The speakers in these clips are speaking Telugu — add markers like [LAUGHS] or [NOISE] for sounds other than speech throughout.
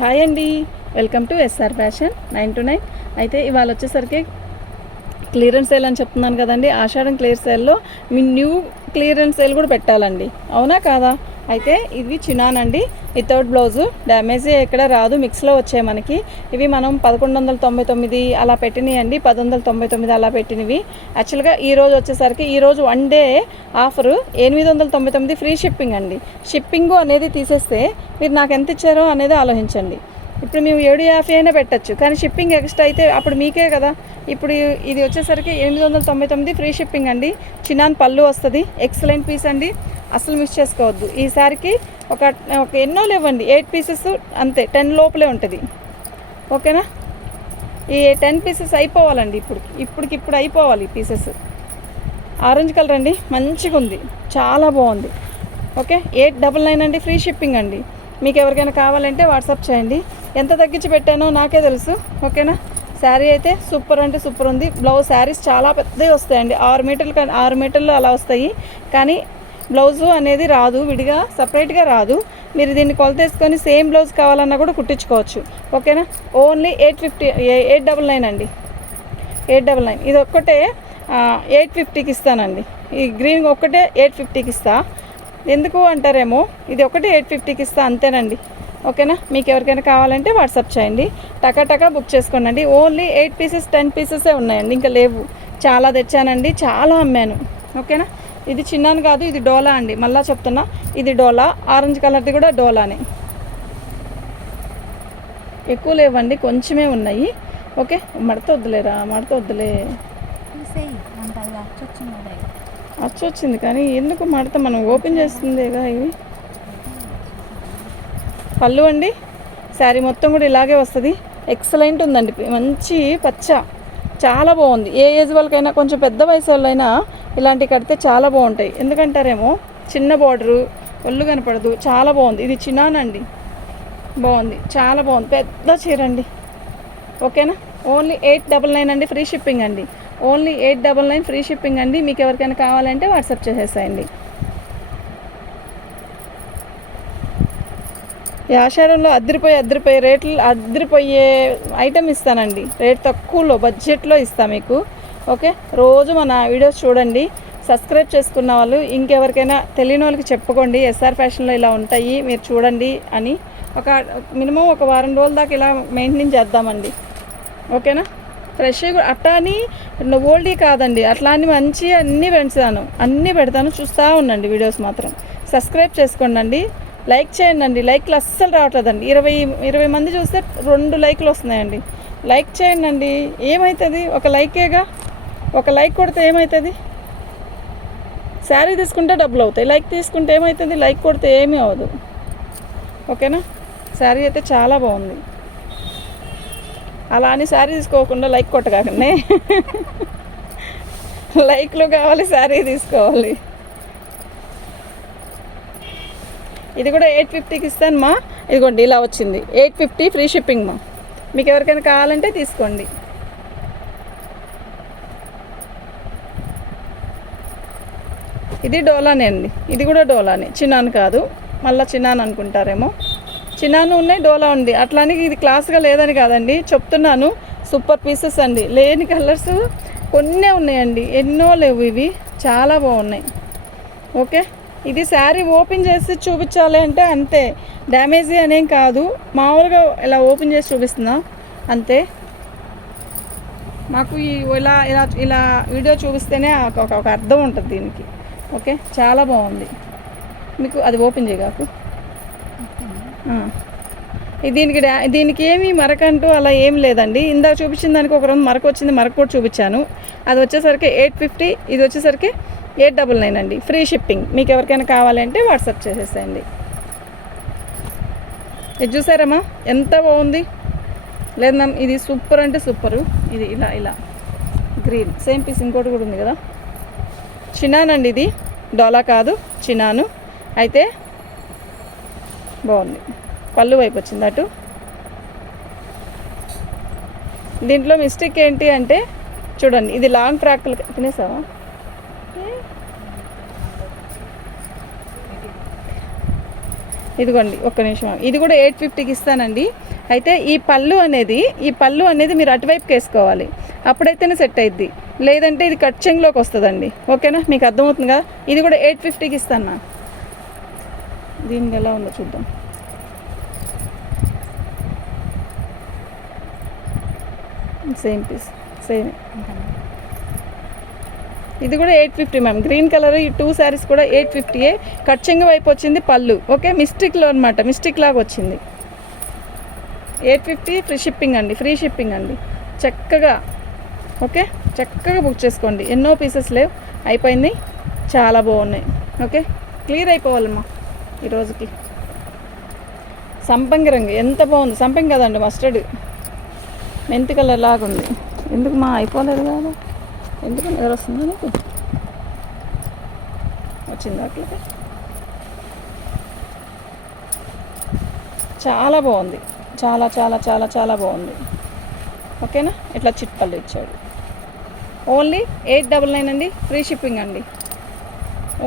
హాయ్ అండి. Welcome to SR fashion nine to nine. అయితే ఇవాళ వచ్చేసరికి క్లియరెన్స్ సేల్ అని చెప్తున్నాను కదండి. ఆషాఢం క్లియర్ సేల్లో మీ న్యూ క్లియరెన్స్ సేల్ కూడా పెట్టాలండి. అవునా కాదా? అయితే ఇది చినానండి వితౌట్ బ్లౌజు. డ్యామేజ్ ఎక్కడ రాదు. మిక్స్లో వచ్చాయి మనకి. ఇవి మనం పదకొండు వందల తొంభై తొమ్మిది అలా పెట్టినవి అండి పది వందల తొంభై తొమ్మిది అలా పెట్టినవి. యాక్చువల్గా ఈ రోజు వచ్చేసరికి ఈరోజు వన్ డే ఆఫరు. ఎనిమిది వందల తొంభై తొమ్మిది ఫ్రీ షిప్పింగ్ అండి. షిప్పింగ్ అనేది తీసేస్తే మీరు నాకు ఎంత ఇచ్చారో అనేది ఆలోచించండి. ఇప్పుడు మేము ఏడు యాభై అయినా పెట్టచ్చు. కానీ షిప్పింగ్ ఎక్స్ట్రా అయితే అప్పుడు మీకే కదా. ఇప్పుడు ఇది వచ్చేసరికి ఎనిమిది వందల తొంభై తొమ్మిది ఫ్రీ షిప్పింగ్ అండి. చిన్నాన్ పళ్ళు వస్తుంది. ఎక్సలెంట్ పీస్ అండి. అసలు మిస్ చేసుకోవద్దు. ఈసారికి ఒక ఒక ఎన్నో లేవండి. ఎయిట్ పీసెస్ అంతే టెన్ లోపలే ఉంటుంది. ఓకేనా? ఈ టెన్ పీసెస్ అయిపోవాలండి ఇప్పుడు. ఇప్పటికి ఇప్పుడు అయిపోవాలి ఈ పీసెస్ ఆరెంజ్ కలర్ అండి మంచిగా ఉంది. చాలా బాగుంది. ఓకే? ఎయిట్ డబల్ నైన్ అండి ఫ్రీ షిప్పింగ్ అండి. మీకు ఎవరికైనా కావాలంటే వాట్సాప్ చేయండి. ఎంత తగ్గించి పెట్టానో నాకే తెలుసు. ఓకేనా? శారీ అయితే సూపర్ అంటే సూపర్ ఉంది. బ్లౌజ్ శారీస్ చాలా పెద్దవి వస్తాయండి. ఆరు మీటర్లు కానీ ఆరు మీటర్లు అలా వస్తాయి. కానీ బ్లౌజు అనేది రాదు విడిగా సపరేట్గా రాదు. మీరు దీన్ని కొలతేసుకొని సేమ్ బ్లౌజ్ కావాలన్నా కూడా కుట్టించుకోవచ్చు. ఓకేనా? Only eight fifty eight double nine అండి. Eight double nine. ఇది ఒక్కటే ఎయిట్ ఫిఫ్టీకి ఇస్తానండి. ఈ గ్రీన్ ఒక్కటే ఎయిట్ ఫిఫ్టీకి ఇస్తా. ఎందుకు అంటారేమో? ఇది ఒకటి ఎయిట్ ఫిఫ్టీకి ఇస్తా అంతేనండి. ఓకేనా? మీకు ఎవరికైనా కావాలంటే వాట్సాప్ చేయండి. టకాటకా బుక్ చేసుకోనండి. ఓన్లీ ఎయిట్ పీసెస్ టెన్ పీసెసే ఉన్నాయండి. ఇంకా లేవు. చాలా తెచ్చానండి. చాలా అమ్మాను. ఓకేనా? ఇది చిన్నాను కాదు ఇది డోలా అండి. మళ్ళా చెప్తున్నా ఇది డోలా ఆరెంజ్ కలర్ది కూడా డోలానే. ఎక్కువ లేవండి కొంచెమే ఉన్నాయి. ఓకే మడత వద్దులేరా మడత వద్దులే. అచ్చు వచ్చింది కానీ ఎందుకు మడత? మనం ఓపెన్ చేస్తుందేగా ఇవి? పళ్ళు అండి శారీ మొత్తం కూడా ఇలాగే వస్తుంది. ఎక్సలెంట్ ఉందండి మంచి పచ్చ. చాలా బాగుంది. ఏ ఏజ్ వాళ్ళకైనా కొంచెం పెద్ద వయసు వాళ్ళైనా ఇలాంటివి కడితే చాలా బాగుంటాయి. ఎందుకంటారేమో చిన్న బార్డరు ఒళ్ళు కనపడదు చాలా బాగుంది. ఇది చిన్నానండి బాగుంది. చాలా బాగుంది. పెద్ద చీర అండి ఓకేనా? ఓన్లీ ఎయిట్ డబల్ నైన్ అండి ఫ్రీ షిప్పింగ్ అండి. Only eight double nine free shipping అండి. మీకు ఎవరికైనా కావాలంటే వాట్సాప్ చేసేసాయండి. ఈ ఆషాఢంలో అద్దరిపోయి అద్దరిపోయే రేట్లు అద్దరిపోయే ఐటెం ఇస్తానండి. రేట్ తక్కువలో బడ్జెట్లో ఇస్తా మీకు. ఓకే? రోజు మన వీడియోస్ చూడండి. సబ్స్క్రైబ్ చేసుకున్న వాళ్ళు ఇంకెవరికైనా తెలియని వాళ్ళకి చెప్పుకోండి. ఎస్ఆర్ ఫ్యాషన్లో ఇలా ఉంటాయి మీరు చూడండి అని. ఒక మినిమం ఒక వారం రోజుల దాకా ఇలా మెయింటైన్ చేద్దామండి. ఓకేనా? ఫ్రెష్ అట్టా అని ఓల్డీ కాదండి. అట్లా అని మంచి అన్నీ పెంచుతాను అన్నీ పెడతాను చూస్తూ ఉండండి వీడియోస్ మాత్రం. సబ్స్క్రైబ్ చేసుకోండి లైక్ చేయండి అండి లైక్లు అస్సలు రావట్లేదండి. ఇరవై ఇరవై మంది చూస్తే రెండు లైక్లు వస్తున్నాయండి. లైక్ చేయండి అండి ఏమవుతుంది ఒక లైకేగా? ఒక లైక్ కొడితే ఏమవుతుంది శారీ తీసుకుంటే డబ్బులు అవుతాయి. లైక్ తీసుకుంటే ఏమవుతుంది లైక్ కొడితే ఏమీ అవ్వదు. ఓకేనా? శారీ అయితే చాలా బాగుంది. అలా అని శారీ తీసుకోకుండా లైక్ కొట్టగాకనే [LAUGHS] లైక్లు కావాలి శారీ తీసుకోవాలి. ఇది కూడా ఎయిట్ ఫిఫ్టీకి ఇస్తాను మా. ఇదిగోండి ఇలా వచ్చింది. ఎయిట్ ఫిఫ్టీ ఫ్రీ షిప్పింగ్ మా. మీకు ఎవరికైనా కావాలంటే తీసుకోండి. ఇది డోలానే అండి. ఇది కూడా డోలానే. చిన్నాను కాదు. మళ్ళీ చిన్నాను అనుకుంటారేమో. చిన్నాను ఉన్నాయి డోలా ఉంది. అట్లానే ఇది క్లాస్గా లేదని కాదండి. చెప్తున్నాను. సూపర్ పీసెస్ అండి. లేని కలర్స్ కొన్నే ఉన్నాయండి. ఎన్నో లేవు ఇవి. చాలా బాగున్నాయి. ఓకే? ఇది శారీ ఓపెన్ చేసి చూపించాలి అంటే అంతే. డ్యామేజీ అనేం కాదు. మామూలుగా ఇలా ఓపెన్ చేసి చూపిస్తున్నా. అంతే. మాకు ఇలా ఇలా ఇలా వీడియో చూపిస్తేనే ఒక ఒక అర్థం ఉంటుంది దీనికి. ఓకే? చాలా బాగుంది. మీకు అది ఓపెన్ చేయగాకు దీనికి డా దీనికి ఏమీ మరకంటూ అలా ఏం లేదండి. ఇందాక చూపించిన దానికి ఒక రెండు మరక వచ్చింది. మరక కూడా చూపించాను. అది వచ్చేసరికి ఎయిట్ ఫిఫ్టీ ఇది వచ్చేసరికి ఎయిట్ డబుల్ నైన్ అండి. Free shipping. మీకు ఎవరికైనా కావాలంటే వాట్సాప్ చేసేసేయండి. ఇది చూసారమ్మా? ఎంత బాగుంది. లేదు ఇది సూపర్ అంటే సూపరు. ఇది ఇలా ఇలా. గ్రీన్. సేమ్ పీస్ ఇంకోటి కూడా ఉంది కదా? చిన్నానండి ఇది. డోలా కాదు చినాను అయితే బాగుంది. పళ్ళు వైపు వచ్చింది అటు. దీంట్లో మిస్టేక్ ఏంటి అంటే చూడండి ఇది లాంగ్ ఫ్రాక్లు తినేసావా? ఇదిగోండి ఒక్క నిమిషం. ఇది కూడా ఎయిట్ ఫిఫ్టీకి ఇస్తానండి. అయితే ఈ పళ్ళు అనేది ఈ పళ్ళు అనేది మీరు అటువైపుకి వేసుకోవాలి. అప్పుడైతేనే సెట్ అయిద్ది. లేదంటే ఇది కట్ వస్తుందండి. ఓకేనా? మీకు అర్థమవుతుంది కదా? ఇది కూడా ఎయిట్ ఫిఫ్టీకి ఇస్తాను దీనికి ఎలా ఉందో చూద్దాం. Same piece same. ఇది కూడా eight fifty ma'am. Green colour ఈ టూ శారీస్ కూడా ఎయిట్ ఫిఫ్టీయే. కట్ చెంగు వైపు వచ్చింది పళ్ళు. ఓకే? మిస్టిక్లో అనమాట మిస్టిక్ లాగా వచ్చింది. ఎయిట్ ఫిఫ్టీ ఫ్రీ షిప్పింగ్ అండి. ఫ్రీ షిప్పింగ్ అండి. చక్కగా. ఓకే? చక్కగా బుక్ చేసుకోండి. ఎన్నో పీసెస్ లేవు. అయిపోయింది. చాలా బాగున్నాయి. ఓకే? క్లియర్ అయిపోవాలమ్మా. ఈరోజుకి సంపంగి రంగు. ఎంత బాగుంది. సంపంగి కదండి మస్టర్డ్ మెంతి కలర్ లాగా ఉంది. ఎందుకు మా అయిపోలేదు కాదు? ఎందుకు నిద్ర వస్తుందా నీకు? వచ్చిందా అట్లా చాలా బాగుంది. చాలా చాలా చాలా చాలా బాగుంది. ఓకేనా? ఇట్లా చిట్పల్లి ఇచ్చాడు. ఓన్లీ ఎయిట్ డబల్ నైన్ అండి ఫ్రీ షిప్పింగ్ అండి.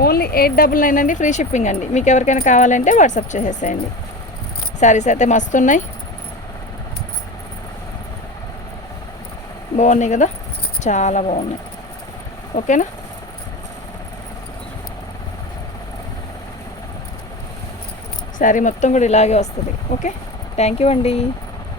ఓన్లీ ఎయిట్ డబల్ నైన్ అండి ఫ్రీ షిప్పింగ్ అండి. మీకు ఎవరికైనా కావాలంటే వాట్సాప్ చేసేసేయండి. శారీస్ అయితే మస్తు ఉన్నాయి బాగున్నాయి కదా? చాలా బాగున్నాయి. ఓకేనా? శారీ మొత్తం కూడా ఇలాగే వస్తుంది. ఓకే? థ్యాంక్ యూ అండి.